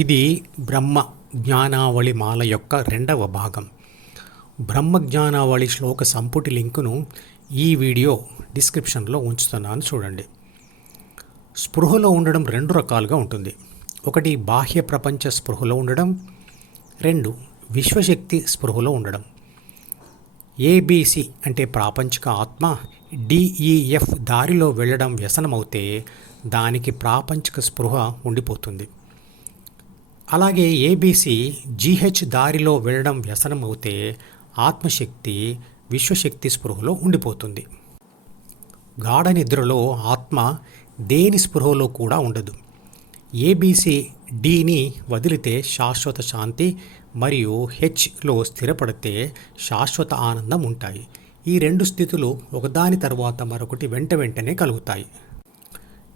ఇది బ్రహ్మ జ్ఞానావళి మాల యొక్క రెండవ భాగం. బ్రహ్మ జ్ఞానావళి శ్లోక సంపుటి లింకును ఈ వీడియో డిస్క్రిప్షన్లో ఉంచుతున్నాను, చూడండి. స్పృహలో ఉండడం రెండు రకాలుగా ఉంటుంది. ఒకటి బాహ్య ప్రపంచ స్పృహలో ఉండడం, రెండు విశ్వశక్తి స్పృహలో ఉండడం. ఏబిసి అంటే ప్రాపంచిక ఆత్మ, డిఈఎఫ్ దారిలో వెళ్ళడం వ్యసనమవుతే దానికి ప్రాపంచిక స్పృహ ఉండిపోతుంది. అలాగే ఏబిసి జిహెచ్ దారిలో వెళ్ళడం వ్యసనం అవుతే ఆత్మశక్తి విశ్వశక్తి స్పృహలో ఉండిపోతుంది. గాఢ నిద్రలో ఆత్మ దేని స్పృహలో కూడా ఉండదు. ఏబిసి డిని వదిలితే శాశ్వత శాంతి మరియు హెచ్లో స్థిరపడితే శాశ్వత ఆనందం ఉంటాయి. ఈ రెండు స్థితులు ఒకదాని తర్వాత మరొకటి వెంటనే కలుగుతాయి.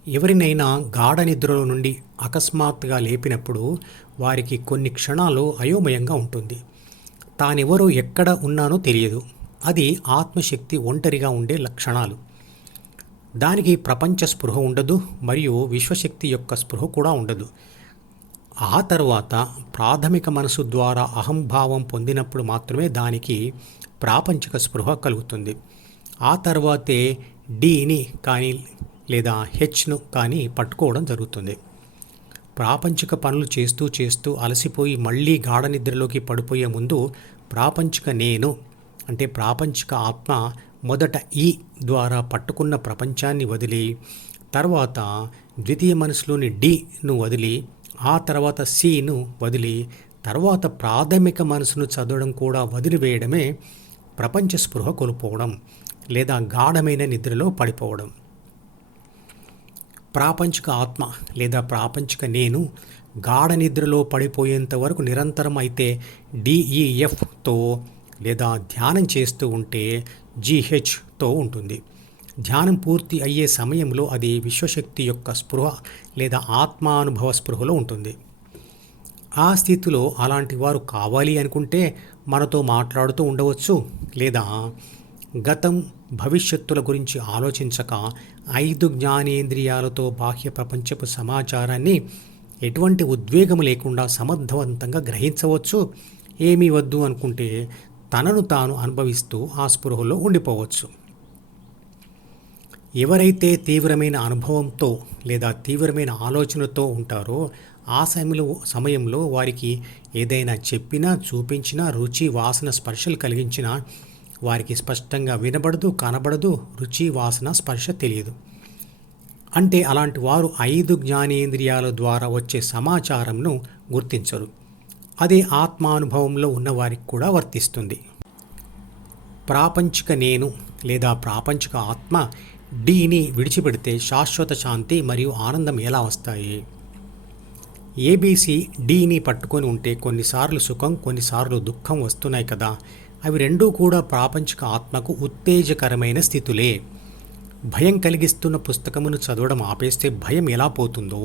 ఎవరినైనా గాఢ నిద్రలో నుండి అకస్మాత్తుగా లేపినప్పుడు వారికి కొన్ని క్షణాలు అయోమయంగా ఉంటుంది. తానెవరో ఎక్కడ ఉన్నానో తెలియదు. అది ఆత్మశక్తి ఒంటరిగా ఉండే లక్షణాలు. దానికి ప్రపంచ స్పృహ ఉండదు మరియు విశ్వశక్తి యొక్క స్పృహ కూడా ఉండదు. ఆ తర్వాత ప్రాథమిక మనసు ద్వారా అహంభావం పొందినప్పుడు మాత్రమే దానికి ప్రాపంచిక స్పృహ కలుగుతుంది. ఆ తర్వాతే డిని కానీ లేదా హెచ్ను కానీ పట్టుకోవడం జరుగుతుంది. ప్రాపంచిక పనులు చేస్తూ చేస్తూ అలసిపోయి మళ్ళీ గాఢ నిద్రలోకి పడిపోయే ముందు ప్రాపంచిక నేను అంటే ప్రాపంచిక ఆత్మ మొదట ఈ ద్వారా పట్టుకున్న ప్రపంచాన్ని వదిలి, తర్వాత ద్వితీయ మనసులోని డిను వదిలి, ఆ తర్వాత సిను వదిలి, తర్వాత ప్రాథమిక మనసును చదవడం కూడా వదిలివేయడమే ప్రపంచ స్పృహ కోల్పోవడం లేదా గాఢమైన నిద్రలో పడిపోవడం. ప్రాపంచిక ఆత్మ లేదా ప్రాపంచిక నేను గాఢ నిద్రలో పడిపోయేంత వరకు నిరంతరం అయితే డిఈఎఫ్తో లేదా ధ్యానం చేస్తూ ఉంటే జిహెచ్తో ఉంటుంది. ధ్యానం పూర్తి అయ్యే సమయంలో అది విశ్వశక్తి యొక్క స్పృహ లేదా ఆత్మానుభవ స్పృహలో ఉంటుంది. ఆ స్థితిలో అలాంటి వారు కావాలి అనుకుంటే మనతో మాట్లాడుతూ ఉండవచ్చు, లేదా గతం భవిష్యత్తుల గురించి ఆలోచించక 5 జ్ఞానేంద్రియాలతో బాహ్య ప్రపంచపు సమాచారాన్ని ఎటువంటి ఉద్వేగం లేకుండా సమర్థవంతంగా గ్రహించవచ్చు. ఏమీ వద్దు అనుకుంటే తనను తాను అనుభవిస్తూ ఆ స్పృహలో ఉండిపోవచ్చు. ఎవరైతే తీవ్రమైన అనుభవంతో లేదా తీవ్రమైన ఆలోచనతో ఉంటారో ఆ సమయంలో వారికి ఏదైనా చెప్పినా, చూపించినా, రుచి, వాసన, స్పర్శలు కలిగించినా వారికి స్పష్టంగా వినబడదు, కనబడదు, రుచి, వాసన, స్పర్శ తెలియదు. అంటే అలాంటి వారు 5 జ్ఞానేంద్రియాల ద్వారా వచ్చే సమాచారంను గుర్తించరు. అదే ఆత్మానుభవంలో ఉన్నవారికి కూడా వర్తిస్తుంది. ప్రాపంచిక నేను లేదా ప్రాపంచిక ఆత్మ డిని విడిచిపెడితే శాశ్వత శాంతి మరియు ఆనందం ఎలా వస్తాయి? ఏబిసి డిని పట్టుకొని ఉంటే కొన్నిసార్లు సుఖం, కొన్నిసార్లు దుఃఖం వస్తున్నాయి కదా. అవి రెండూ కూడా ప్రాపంచిక ఆత్మకు ఉత్తేజకరమైన స్థితులే. భయం కలిగిస్తున్న పుస్తకమును చదవడం ఆపేస్తే భయం ఎలా పోతుందో,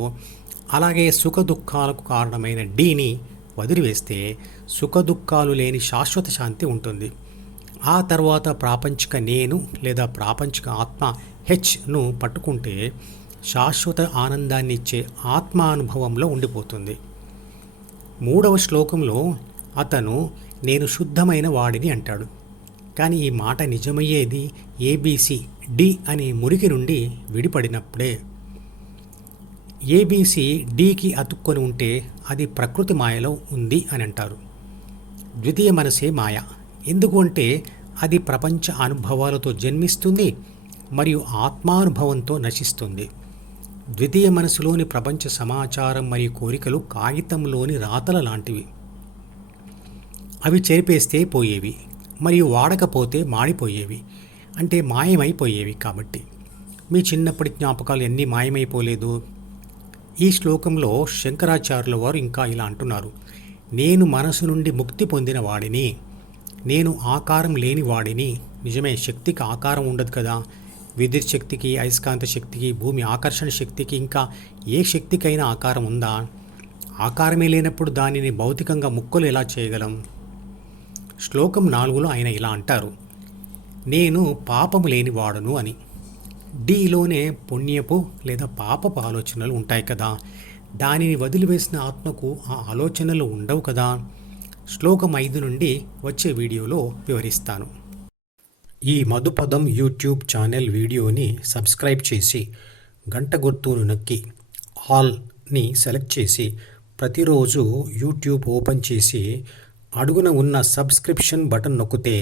అలాగే సుఖ దుఃఖాలకు కారణమైన డిని వదిలివేస్తే సుఖ దుఃఖాలు లేని శాశ్వత శాంతి ఉంటుంది. ఆ తర్వాత ప్రాపంచిక నేను లేదా ప్రాపంచిక ఆత్మ హెచ్ను పట్టుకుంటే శాశ్వత ఆనందాన్ని ఇచ్చే ఆత్మానుభవంలో ఉండిపోతుంది. 3వ శ్లోకంలో అతను నేను శుద్ధమైన వాడిని అంటాడు. కానీ ఈ మాట నిజమయ్యేది ఏబిసి డి అనే మురికి నుండి విడిపడినప్పుడే. ఏబిసి డికి అతుక్కొని ఉంటే అది ప్రకృతి మాయలో ఉంది అని అంటారు. ద్వితీయ మనసే మాయ. ఎందుకు అంటే అది ప్రపంచ అనుభవాలతో జన్మిస్తుంది మరియు ఆత్మానుభవంతో నశిస్తుంది. ద్వితీయ మనసులోని ప్రపంచ సమాచారం మరియు కోరికలు కాగితంలోని రాతల లాంటివి. అవి చెరిపేస్తే పోయేవి మరియు వాడకపోతే మాడిపోయేవి, అంటే మాయమైపోయేవి. కాబట్టి మీ చిన్నప్పటి జ్ఞాపకాలు ఎన్ని మాయమైపోలేదు? ఈ శ్లోకంలో శంకరాచార్యుల వారు ఇంకా ఇలా అంటున్నారు: నేను మనసు నుండి ముక్తి పొందిన వాడిని, నేను ఆకారం లేని వాడిని. నిజమే, శక్తికి ఆకారం ఉండదు కదా. విద్యుత్ శక్తికి, అయస్కాంత శక్తికి, భూమి ఆకర్షణ శక్తికి, ఇంకా ఏ శక్తికైనా ఆకారం ఉందా? ఆకారమే లేనప్పుడు దానిని భౌతికంగా ముక్కలు ఎలా చేయగలం? శ్లోకం 4లో ఆయన ఇలా అంటారు: నేను పాపము లేని వాడును అని. డిలోనే పుణ్యపు లేదా పాపపు ఆలోచనలు ఉంటాయి కదా. దానిని వదిలివేసిన ఆత్మకు ఆ ఆలోచనలు ఉండవు కదా. శ్లోకం 5 నుండి వచ్చే వీడియోలో వివరిస్తాను. ఈ మధుపదం యూట్యూబ్ ఛానల్ వీడియోని సబ్స్క్రైబ్ చేసి గంట గుర్తును నొక్కి ఆల్ని సెలెక్ట్ చేసి ప్రతిరోజు యూట్యూబ్ ఓపెన్ చేసి అడుగున ఉన్న సబ్స్క్రిప్షన్ బటన్ నొక్కితే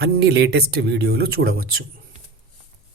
అన్ని లేటెస్ట్ వీడియోలు చూడవచ్చు.